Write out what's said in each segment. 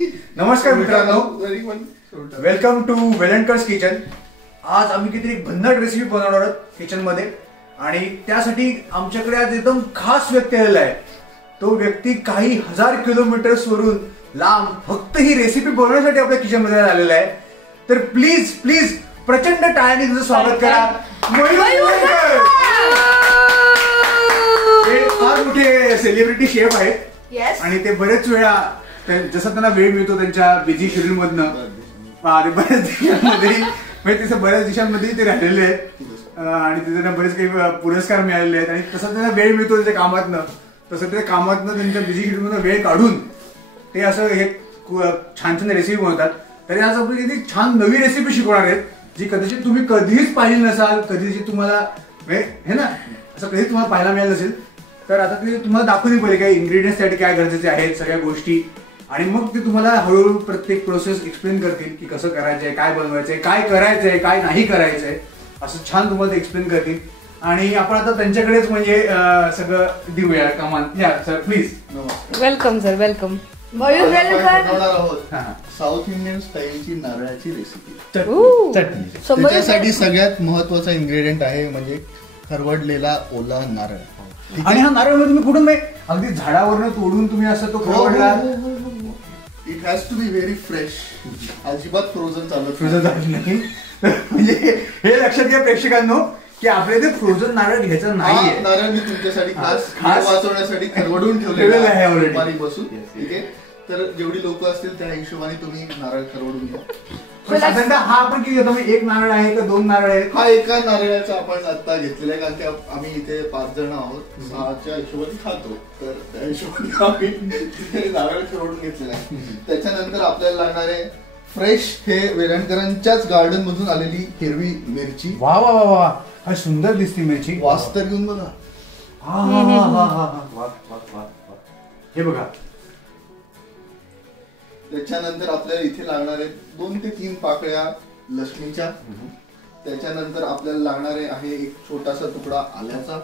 नमस्कार मित्रांनो, welcome to वेलंकर्स kitchen. आज आम्ही किती भन्नाट रेसिपी बनवणार आहोत किचन मध्ये आणि त्यासाठी आमच्याकडे आज एकदम खास व्यक्ती आलेला आहे. तो व्यक्ती काही हजार किलोमीटर्स वरून लांब फक्त ही रेसिपी बनवण्यासाठी आपल्या किचन मध्ये आलेला आहे. तर प्लीज प्लीज प्रचंड टाळ्यांनी तुझं स्वागत करा. ते फार मोठे सेलिब्रिटी शेफ आहेत आणि ते बरेच वेळा जसं त्यांना वेळ मिळतो त्यांच्या बिझी शेड्यूल मधनं बऱ्याच देशांमध्ये म्हणजे बऱ्याच देशांमध्ये ते राहिलेले आहेत आणि तिथे त्यांना बरेच काही पुरस्कार मिळालेले आहेत आणि तसं त्यांना वेळ मिळतो त्यांच्या कामातनं, तसं ते कामातनं त्यांच्या बिझी शेड्यूल मधून वेळ काढून ते असं हे छान छान रेसिपी बनवतात. तरी आज आपण किती छान नवी रेसिपी शिकवणार आहेत जी कदाचित तुम्ही कधीच पाहिली नसाल, कधीच तुम्हाला हे ना असं कधीच तुम्हाला पाहायला मिळालं नसेल. तर आता ते तुम्हाला दाखवून पहिले काय इंग्रेडियंट्ससाठी काय गरजेचे आहेत सगळ्या गोष्टी आणि मग ते तुम्हाला हळूहळू प्रत्येक प्रोसेस एक्सप्लेन करतील की कसं करायचंय, काय बनवायचंय, काय करायचंय, काय नाही करायचंय, असं छान तुम्हाला एक्सप्लेन करतील. आणि आपण आता त्यांच्याकडेच म्हणजे सगळं देऊया कमान. या sir please. Welcome sir. Welcome. South Indian स्टाईलची नारळाची रेसिपी. चटणी. त्याच्यासाठी सगळ्यात महत्वाचा इन्ग्रेडियंट आहे म्हणजे खरवडलेला ओला नारळ. आणि हा नारळ तुम्ही कुठून अगदी झाडावरनं तोडून तुम्ही असं तो खरवडला? It has to be very fresh. अजिबात फ्रोझन चालत नाही. म्हणजे हे लक्षात घ्या प्रेक्षकांनो की आपल्या इथे फ्रोझन नारळ घ्यायचा नाहीये. नारळ मी तुमच्यासाठी खास वाचवण्यासाठी खरवडून ठेवलेलं आहे ऑलरेडी बसून. ठीक आहे, तर जेवढी लोक असतील त्या हिशोबाने तुम्ही नारळ खरवडून घ्या. साधारणतः हा आपण किती घेतो? एक नारळ आहे का दोन नारळ आहेत? हा एका नारळाचा आपण आता घेतलेला आहे कारण की आम्ही इथे 5 जण आहोत, 6च्या हिशोबाने खातो, तर त्या हिशोबाने आम्ही नारळ खरवडून घेतलेला आहे. त्याच्यानंतर आपल्याला लागणार आहे फ्रेश हे वेलणकरांच्याच गार्डन मधून आलेली हिरवी मिरची. वा वा वा वा, काय सुंदर दिसते मिरची. वास तर घेऊन बघा. हे बघा. त्याच्यानंतर आपल्याला इथे लागणार आहे 2 ते 3 पाकळ्या लसणीच्या. त्याच्यानंतर आपल्याला लागणार आहे एक छोटासा तुकडा आल्याचा.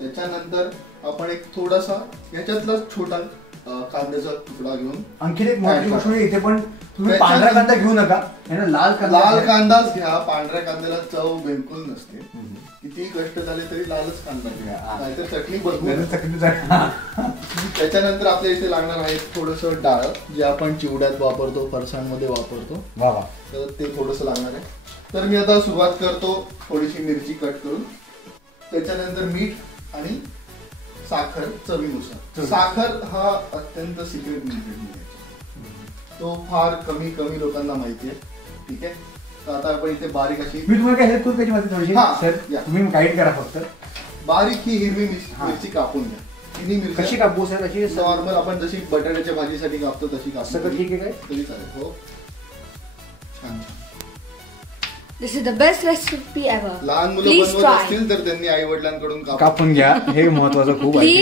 त्याच्यानंतर आपण एक थोडासा याच्यातला छोटा कांद्याचा तुकडा घेऊन. आणखी एक महत्त्वाची गोष्ट इथे पण तुम्ही पांढरा कांदा घेऊ नका, लाल कांदाच घ्या. पांढऱ्या कांद्याला चव बिलकुल नसते. किती कष्ट झाले तरी लालच कांदा घ्या, नाहीतर चटणी बनवू. त्याच्यानंतर आपल्या इथे लागणार आहे थोडस डाळ जे आपण चिवड्यात वापरतो, फरसाणमध्ये वापरतो. तर ते थोडस लागणार आहे. तर मी आता सुरुवात करतो थोडीशी मिरची कट करून. त्याच्यानंतर मीठ आणि साखर चवीनुसार. साखर हा अत्यंत सिक्रेट इन्ग्रेडियंट आहे, तो फार कमी लोकांना माहिती आहे. ठीक आहे, तर आता आपण इथे बारीक अशी. मी तुम्हाला काय हेल्प करू त्याची थोडीशी? सर तुम्ही गाईड करा फक्त. बारीक ही हिरवी मिरची कापून घ्या. हिरवी मिरची कशी कापू सर? अशी नॉर्मल आपण जशी बटाट्याच्या भाजीसाठी कापतो तशी कापतो. सगळं ठीक आहे काय? तरी चालेल. हो, छान. This is the best recipe ever. लहान मुलं बनवत असतील तर त्यांनी आई वडिलांकडून कापून घ्या. हे महत्वाचं खूप आहे.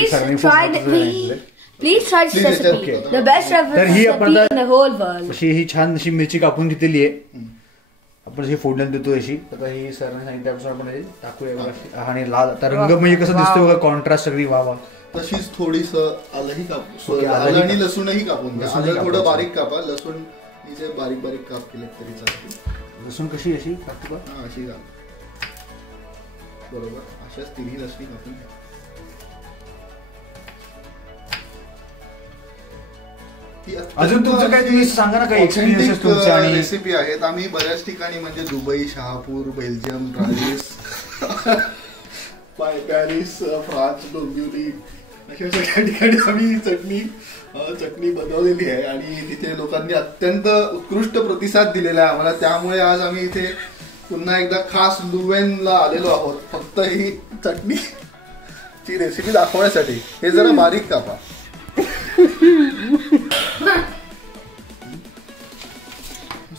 Please try this recipe. The best recipe in the whole world. अशी ही छान अशी मिरची कापून घेतलेली आहे. आपण अशी फोडण्यात देतो अशी. आता ही सरने सांगितल्यापासून आपण टाकूया. आणि लाल आता रंग म्हणजे कसं दिसतो बघा, कॉन्ट्रास्ट सगळी. वा वा. तशीच थोडीस आलंही कापू. आलं आणि लसूणही कापून घ्या. आलं थोडं बारीक कापा, लसूण बारीक बारीक काप केले तरी चालते. लसूण कशी अशी कापतो का? अशी काप. बरोबर, अशाच तिन्ही लसणी कापून घ्या. अजून तुमचं काय तुम्ही सांगा ना काही एक्सपिरियन्सेस तुमचे. आणि रेसिपी आहेत. आम्ही बऱ्याच ठिकाणी म्हणजे Dubai, Shahapur, Belgium, Paris, France, Dombivli अशा सगळ्या ठिकाणी आम्ही चटणी बनवलेली आहे आणि तिथे लोकांनी अत्यंत उत्कृष्ट प्रतिसाद दिलेला आहे आम्हाला. त्यामुळे आज आम्ही इथे पुन्हा एकदा खास लुवेनला आलेलो आहोत फक्त ही चटणीची रेसिपी दाखवण्यासाठी. हे जरा बारीक कापा.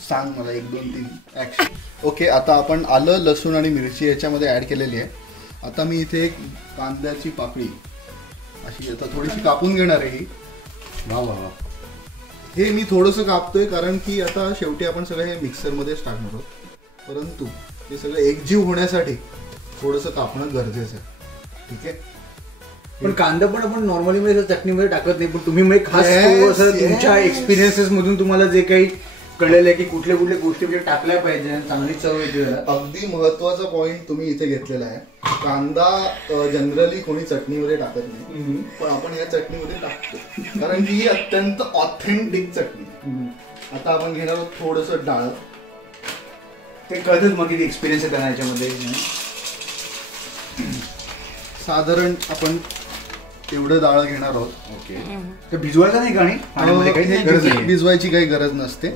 सांग मला 1 2 3 ऍक्शन. ओके, आता आपण आलं, लसूण आणि मिरची याच्यामध्ये ऍड केलेली आहे. आता मी इथे एक कांद्याची पाकळी अशी आता थोडीशी कापून घेणार आहे. ही वा वा वा. हे मी थोडंसं कापतोय कारण की आता शेवटी आपण सगळं हे मिक्सरमध्येच टाकणार आहोत, परंतु हे सगळं एकजीव होण्यासाठी थोडंसं कापणं गरजेचं आहे. ठीक आहे, पण कांदा पण आपण नॉर्मली मध्ये चटणीमध्ये टाकत नाही, पण तुम्ही म्हणजे खास तुमच्या एक्सपिरियन्सेस मधून तुम्हाला जे काही कळलेलं आहे की कुठल्या कुठल्या गोष्टी टाकल्या पाहिजे चांगली चव येते. अगदी महत्वाचा पॉइंट तुम्ही इथे घेतलेला आहे. कांदा जनरली कोणी चटणीमध्ये टाकत नाही, पण आपण या चटणीमध्ये टाकतो कारण ही अत्यंत ऑथेंटिक चटणी. आता आपण घेणार आहोत थोडस डाळ. ते कळतच मग किती एक्सपिरियन्स आहे याच्यामध्ये. साधारण आपण एवढं डाळ घेणार आहोत. ओके. ते भिजवायचं नाही का? आणि भिजवायची काही गरज नसते.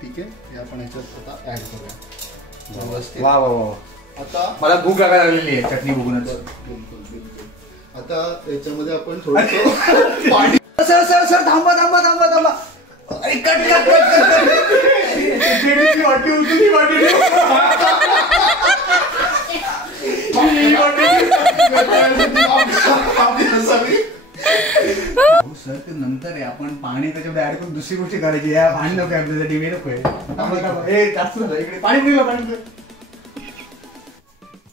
ठीक आहे. हे आपण याच्यात आता ऍड करूया. वा वा वा. आता मला भूक लागायला लागलेली आहे चटणी बघूनच. आता त्याच्यामध्ये आपण थोडंसं पाणी. सर सर सर थांबा थांबा थांबा थांबा. अरे कट कट कट सर ते नंतर आहे. आपण पाणी त्याच्यामध्ये ऍड करून दुसरी गोष्टी करायची. या पाणी नको आपल्यासाठी. वेळ नको आहे. जास्त झालं इकडे. पाणी पिलं पाणी.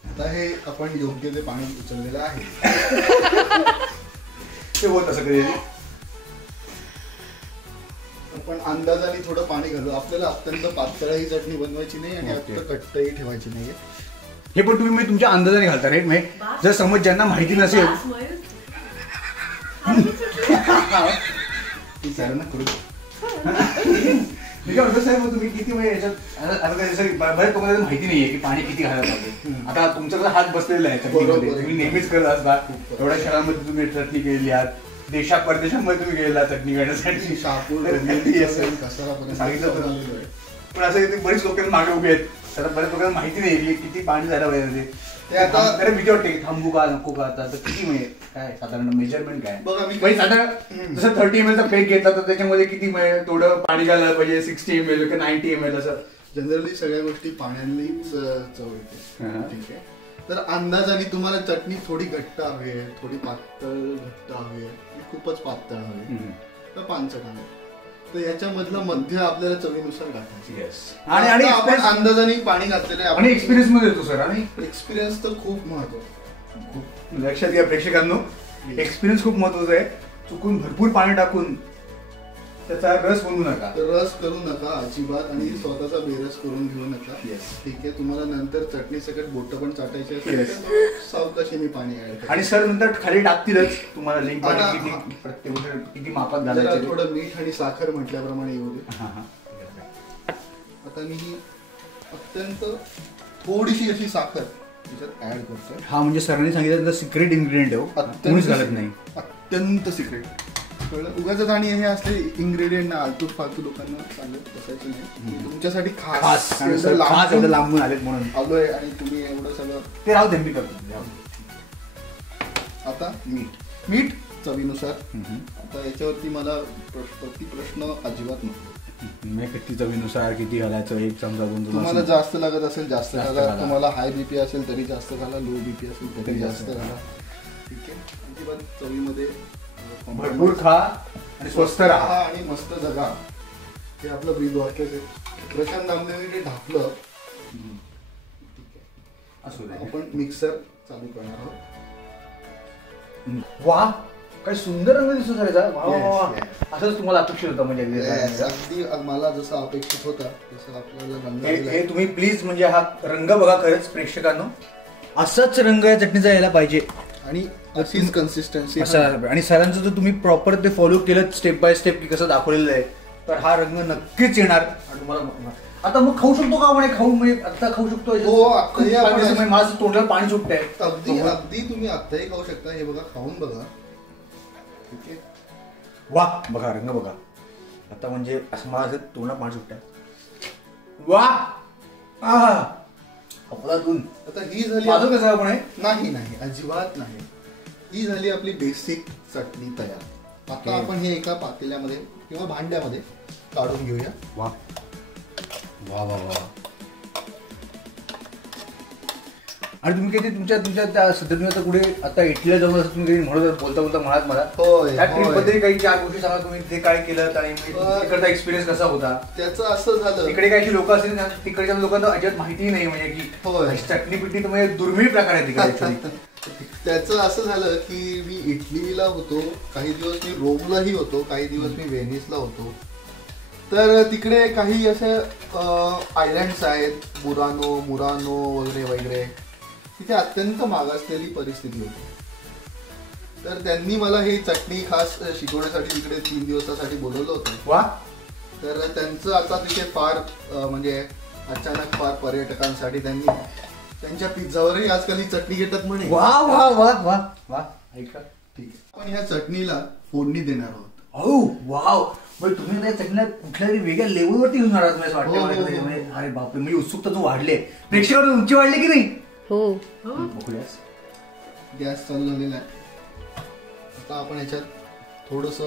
आता हे आपण योग्य ते पाणी उचललेलं आहे. ते होत असं कधी. आपण अंदाजाने थोडं पाणी घालू. आपल्याला अत्यंत पातळ ही चटणी बनवायची नाही आणि अत्यंत घट्टही ठेवायची नाहीये. हे पण तुम्ही तुमच्या अंदाजाने घालता रे. जर समज ज्यांना माहिती नसेल साहेब तुम्ही किती वेळ याच्यात बऱ्याच लोकांना माहिती नाहीये की पाणी किती घालायला पाहिजे. आता तुमचा हात बसलेला आहे चटणीमध्ये. तुम्ही नेहमीच करत असता. एवढ्या शहरांमध्ये तुम्ही चटणी केलेली आहात. देशा परदेशांमध्ये तुम्ही गेलेला चटणी करण्यासाठी. सांगितलं पण असं बरीच लोकांना मागे उभे आहेत. तर बऱ्याच लोकांना माहिती नाही की किती पाणी झालं पाहिजे. ते आता भीती वाटते की थांबू का नको का. आता किती म्हणजे काय साधारण मेजरमेंट काय बघा. साधारण जसं 30 ml चा पेक घेतला तर त्याच्यामध्ये किती थोडं पाणी घालायला पाहिजे. 60 ml किंवा 90 ml असं. जनरली सगळ्या गोष्टी पाण्यानेच चव येते. ठीक आहे. तर अंदाजाने तुम्हाला चटणी थोडी घट्ट हवी आहे, थोडी पातळ घट्ट हवी आहे, खूपच पातळ हवी तर पानचट हवी. तर याच्यामधलं मध्य आपल्याला चवीनुसार घालायचं. आणि आपण अंदाजाने पाणी घातलेलं आहे. आणि एक्सपिरियन्स मध्ये येतो सर. आणि एक्सपिरियन्स तर खूप महत्वाचा. खूप लक्षात घ्या प्रेक्षकांनो. एक्सपिरियन्स खूप महत्वाचा आहे. चुकून भरपूर पाणी टाकून त्याचा रस बनवू नका. रस करू नका अजिबात. आणि स्वतःचा बेरस करून घेऊ नका. ठीक आहे. तुम्हाला नंतर चटणी सकट बोट पण चाटायची असेल सावकाशीने पाणी ऍड. आणि सर नंतर खाली टाकतीलच तुम्हाला लिंक किती मापात घालायचं. थोडं मीठ आणि साखर म्हटल्याप्रमाणे येऊ दे. आता मी ही अत्यंत थोडीशी अशी साखर त्याच्यात ऍड करतोय. हा म्हणजे सरांनी सांगितलं सिक्रेट इन्ग्रेडियंट आहे. घालत नाही. अत्यंत सिक्रेट. उगाच आणि हे असले इन्ग्रेडियंट ना आलतू फालतू लोकांना सांगत बसायचं नाही. तुमच्यासाठी खास लांबून आलेत म्हणून आलोय आणि तुम्ही एवढं सगळं ते राहू दे मी करतो. आता मीठ चवीनुसार. आता याच्यावरती मला प्रश्न अजिबात नको. किती चवीनुसार किती घालायचं. 1 चमचा 2 चमचा. तुम्हाला जास्त लागत असेल जास्त घाला. तुम्हाला हाय बीपी असेल तरी जास्त घाला. लो बीपी असेल तरी जास्त घाला. ठीक आहे. अजिबात चवीमध्ये भरपूर खा आणि स्वस्त राहा आणि मस्त जगा. हे आपलं ब्रीद वाक्य आहे. प्रशांत दामलेने ते ढाकलं. आपण मिक्सर चालू करणार आहोत. वा काय सुंदर रंग दिसतो सर. असंच तुम्हाला अपेक्षित होतं म्हणजे अगदी मला जसं अपेक्षित होता तसं आपल्याला रंग. हे तुम्ही प्लीज म्हणजे हा रंग बघा खरंच प्रेक्षकांनो. असाच रंग या चटणीचा यायला पाहिजे. आणि अशीच कन्सिस्टन्सी. आणि सरांचं जर तुम्ही प्रॉपर ते फॉलो केलं स्टेप बाय स्टेप की कसं दाखवलेलं आहे तर हा रंग नक्कीच येणार. आणि तुम्हाला आता मग खाऊ शकतो का म्हणे. खाऊ म्हणजे आता खाऊ शकतो. माझं तोंडाला पाणी सुटतंय. अगदी अगदी तुम्ही आत्ताही खाऊ शकता. हे बघा खाऊन बघा. ठीक आहे. वा बघा रंग बघा. आता म्हणजे असं माझं तोंडाला पाणी सुटतंय. वा आपलातून. आता ही झाली माझं कसं आपण नाही नाही अजिबात नाही. ही झाली आपली बेसिक चटणी तयार. आता आपण हे एका पातेल्यामध्ये किंवा भांड्यामध्ये काढून घेऊया. वा वा वा वा. आणि तुम्ही काही तुमच्या त्या सध्या तुम्ही आता कुठे आता इटलीला जाऊन असं तुम्ही म्हणत बोलता म्हणाल मला त्या ट्रिप बद्दल काही 4 गोष्टी सांगा तुम्ही ते काय केलं आणि तिकडचा एक्सपिरियन्स कसा होता. त्याचं असं झालं तिकडे काही लोक असतील तिकडच्या लोकांना अजिबात माहिती नाही म्हणजे की चटणी पिट्टी तर म्हणजे दुर्मिळ प्रकार आहे तिकडे. त्याचं असं झालं की मी इटलीला होतो, काही दिवस मी रोमलाही होतो, काही दिवस मी व्हेनिसला होतो. तर तिकडे काही असे आयलँड्स आहेत, मुरानो वगैरे वगैरे, तिथे अत्यंत मागासलेली परिस्थिती होती. तर त्यांनी मला ही चटणी खास शिकवण्यासाठी तिकडे 3 दिवसासाठी बोलवलं होतं. वा. तर त्यांचं आता तिथे फार म्हणजे अचानक फार पर्यटकांसाठी त्यांनी त्यांच्या पिझ्झावरही आजकाल ही चटणी घेतात म्हणे. वा वा वा वा वा. ऐका, ठीक आहे, आपण ह्या चटणीला फोडणी देणार आहोत. वाव. मग तुम्ही त्या चटणीला कुठल्या तरी वेगळ्या लेवलवरती घेऊन आहात असं वाटतं. अरे बापरे, म्हणजे उत्सुकता जो वाढले, प्रेक्षकांची उंची वाढली की नाही. हो. गॅस चालू झालेला आहे. आता आपण याच्यात थोडस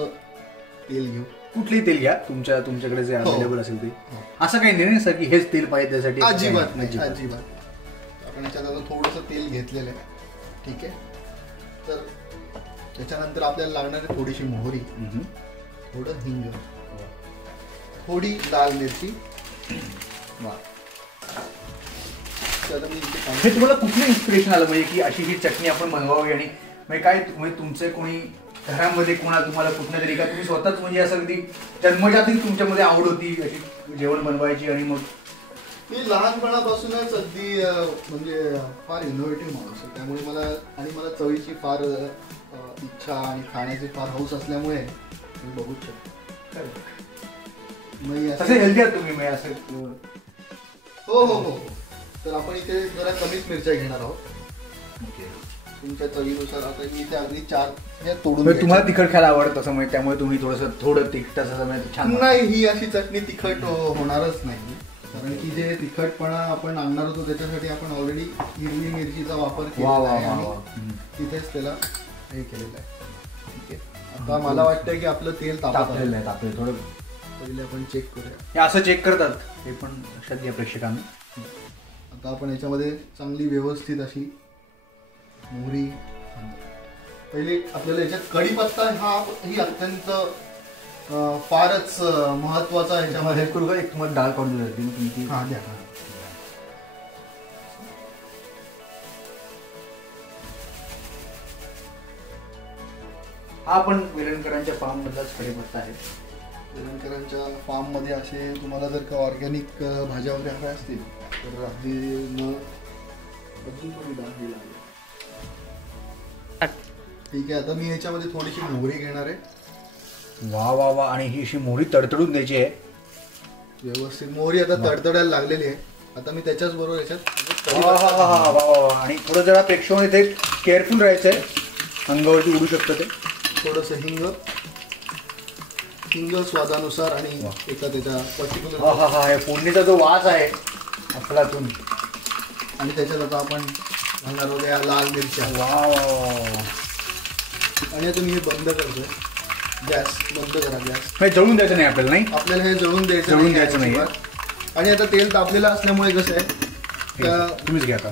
तेल घेऊ. कुठलंही तेल घ्या तुमच्याकडे जे अवेलेबल असेल ते. असं काही नाही सर की हेच तेल पाहिजे त्यासाठी. अजिबात नाही, अजिबात. आपण याच्यात आता थोडस तेल घेतलेलं आहे. ठीक आहे. तर त्याच्यानंतर आपल्याला लागणार आहे थोडीशी मोहरी, थोडं हिंग, थोडी लाल मिरची. हे तुम्हाला कुठलं इन्स्पिरेशन आलं म्हणजे की अशी ही चटणी आपण बनवावी आणि म्हणजे काय म्हणजे तुमचे कोणी घरामध्ये कोणाला तुम्हाला कुठल्या तरी का तुम्ही स्वतःच म्हणजे असं कधी जन्मजातीच तुमच्यामध्ये आवड होती अशी जेवण बनवायची. आणि मग मी लहानपणापासूनच अगदी म्हणजे फार इनोव्हेटिव्ह माणूस आहे, त्यामुळे मला चवीची फार इच्छा आणि खाण्याची फार हौस असल्यामुळे मी बघूच शकतो. हेल्दी आहात तुम्ही असं. हो. तर आपण इथे जरा कमीच मिरच्या घेणार आहोत तुमच्या चवीनुसार. आता मी इथे अगदी 4 तोडून. तुम्हाला तिखट खायला आवडत असं म्हणजे त्यामुळे तुम्ही थोडं तिखट असं छान. नाही, ही अशी चटणी तिखट होणारच नाही, कारण की जे तिखटपणा आपण आणणार होतो त्याच्यासाठी आपण ऑलरेडी हिरवी मिरचीचा वापर केला आहे आणि तिथेच त्याला हे केलेलं आहे. ठीक आहे. आता मला वाटतंय की आपलं तेल तापलेलं आहे. थोडं पहिले आपण चेक करूया. हे असं चेक करतात, हे पण लक्षात घ्या प्रेक्षकांना. आता आपण याच्यामध्ये चांगली व्यवस्थित अशी मोहरी. पहिले आपल्याला याच्यात कढीपत्ता ही अत्यंत फारच महत्वाचा ह्याच्यामध्ये. करू का एक तुम्हाला डाळ काढून जाते. हा द्या. हा पण वेलणकरांच्या फार्म मधलाच कढीपत्ता आहे. वेलणकरांच्या फार्म मध्ये असे तुम्हाला जर का ऑर्गॅनिक भाज्या वगैरे हव्या असतील तर अगदी अजून थोडी डाळ लागेल. ठीक आहे. आता मी याच्यामध्ये थोडीशी मोहरी घेणार आहे. वा वा वा. आणि ही अशी मोहरी तडतडून द्यायची आहे व्यवस्थित. मोहरी आता तडतडायला लागलेली आहे. आता मी त्याच्याच बरोबर याच्यात आणि थोडं जरा प्रेक्षकांना इथे केअरफुल राहायचंय, अंगावरती उडू शकतं ते. थोडस हिंग स्वादानुसार आणि एका त्याच्या पर्टिक्युलर फोडणीचा जो वास आहे अफलातून. आणि त्याच्यात आता आपण घालणार आहोत या लाल मिरच्या. आणि आता मी हे बंद करतोय. गॅस बंद करा. गॅस जळून द्यायचं नाही आपल्याला. नाही, आपल्याला हे जळून द्यायचं नाही. आणि आता तेल तापलेलं असल्यामुळे कसं आहे, तुम्हीच घ्या आता.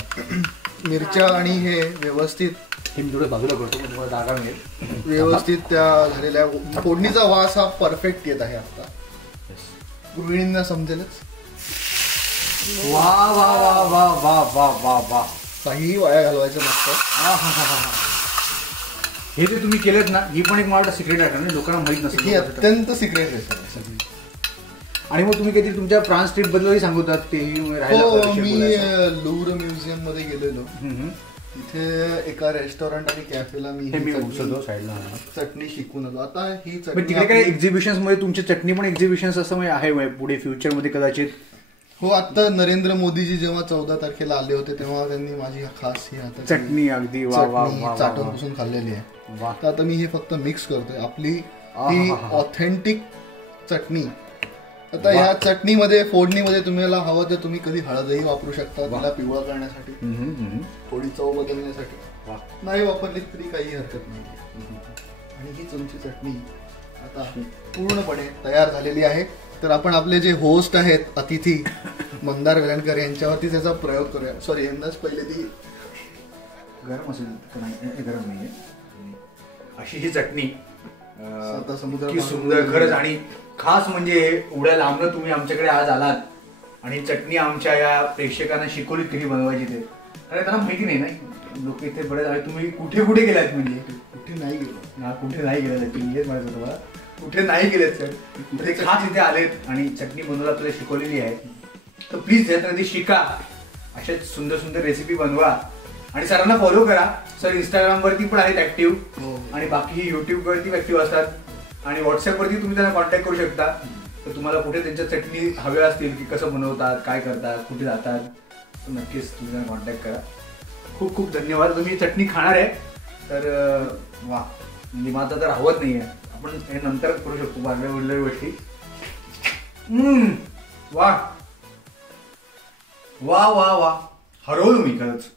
मिरच्या आणि हे व्यवस्थित मी थोडं बाजूला करतो, तुम्हाला जागा मिळेल. व्यवस्थित त्या झालेल्या फोडणीचा वास हा परफेक्ट येत आहे. आता गृहिणींना समजेलच. वा वा वा वा वा वा वा वा. काहीही वाया घालवायचं नसतं. हे जे तुम्ही केलेत ना, ही पण एक मला सिक्रेट आहे ना, लोकांना माहित नसतं. ही अत्यंत सिक्रेट आहे. आणि मग तुम्ही कधी तुमच्या फ्रान्स ट्रिप बद्दलही सांगतात ते. हो, मी लूव्र म्युझियम मध्ये गेलेलो. तिथे एका रेस्टॉरंट आणि कॅफेला मी चटणी शिकून आलो. आता ही चटणी तिकडे काही एक्झिबिशन्स मध्ये तुमची चटणी पण एक्झिबिशन्स असं आहे पुढे फ्युचर मध्ये कदाचित. हो, आता नरेंद्र मोदीजी जेव्हा 14 तारखेला आले होते तेव्हा त्यांनी माझी खास ही आता चटणी अगदी चाटून पुसून खाल्लेली आहे. आता मी हे फक्त मिक्स करतोय. आपली ही ऑथेंटिक चटणी. आता ह्या चटणीमध्ये फोडणीमध्ये तुम्हाला हवं तर तुम्ही कधी हळदही वापरू शकता तिला पिवळा करण्यासाठी, थोडी चव बदलण्यासाठी. नाही वापरली तरी काही हरकत नाही. आणि ही तुमची चटणी आता पूर्णपणे तयार झालेली आहे. तर आपण आपले जे होस्ट आहेत अतिथी मंदार वेलणकर यांच्यावरती त्याचा प्रयोग करूया. सॉरी, यांनाच पहिले ती गरम असेल तर नाही, गरम नाहीये. अशी ही चटणी की सुंदर खरंच. आणि खास म्हणजे एवढ्या लांबनं तुम्ही आमच्याकडे आज आलात आणि चटणी आमच्या या प्रेक्षकांना शिकवलीत कशी बनवायची ते. अरे त्यांना माहिती नाही ना लोक इथे बरेच आहे. तुम्ही कुठे कुठे गेलात म्हणजे कुठे नाही गेलो ना, कुठे नाही गेलात हेच म्हणायचं तुम्हाला. कुठे नाही गेलेत सर, ते खास इथे आलेत आणि चटणी बनवायला आपल्याला शिकवलेली आहे. तर प्लीज त्याच्यामध्ये शिका, अशाच सुंदर सुंदर रेसिपी बनवा आणि सरांना फॉलो करा. सर इंस्टाग्राम वरती पण आहेत ऍक्टिव्ह आणि बाकी युट्यूब वरती ऍक्टिव्ह असतात आणि व्हॉट्सअप वरती तुम्ही त्यांना कॉन्टॅक्ट करू शकता. तर तुम्हाला कुठे त्यांच्या चटणी हव्या असतील की कसं बनवतात, काय करतात, कुठे जातात, तर नक्कीच तुम्ही त्यांना कॉन्टॅक्ट करा. खूप खूप धन्यवाद. तुम्ही चटणी खाणार आहे तर वा, म्हणजे माझं तर राहत नाहीये. आपण हे नंतर करू शकतो बारल्या वडल्या गोष्टी. वा वा वा वा, हरवलो मी खरंच.